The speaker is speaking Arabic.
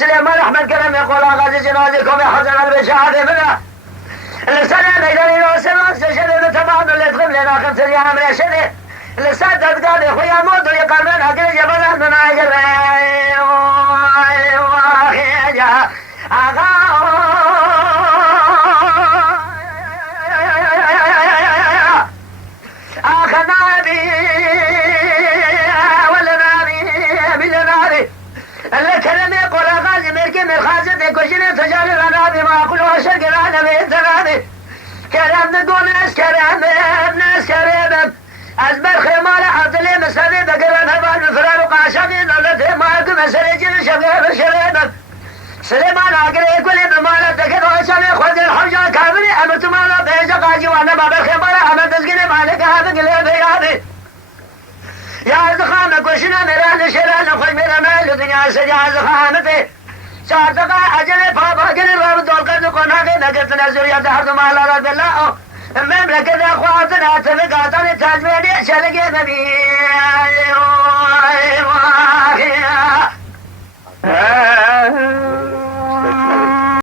سليمان أحمد كلام يقول غازي جنازكم يحزن البشهادة منه لسنة ميداني وسنة سجن تمام اللي تغم لنا خمس أيام من الشنة لسنة تقال يا خويا موت يقامن أكل جبنا من عجل يا أخنا بي ولا نبي بلا نبي اللي كلمة يقول غازي مركي من خازن كوشين تجاري لنا بما كل وشر قرانا من تغاني كلام نقول ناس كلام ناس كلام أزبر خيمالة عطلي مسلي بقرن هبال بفرار وقاشقين دولته مالكم مسليجين شباب شباب سليمان عقلي كل بمالة تكد وشبه خذ الحجة كاملي أمرت مالا بيجا قاجي وانا باب الخيمالة أمر تسقيني مالك هذا قلي بيادي يا زخامة كوشنا مران شران خوش مرا مال دنيا سجا زخامتي صادقا أجل بابا قل الرب دول قد قناقي نقلت نزور يدهر مالا رب الله مملكة أخواتنا تفقاتنا تاجميني شلقي نبي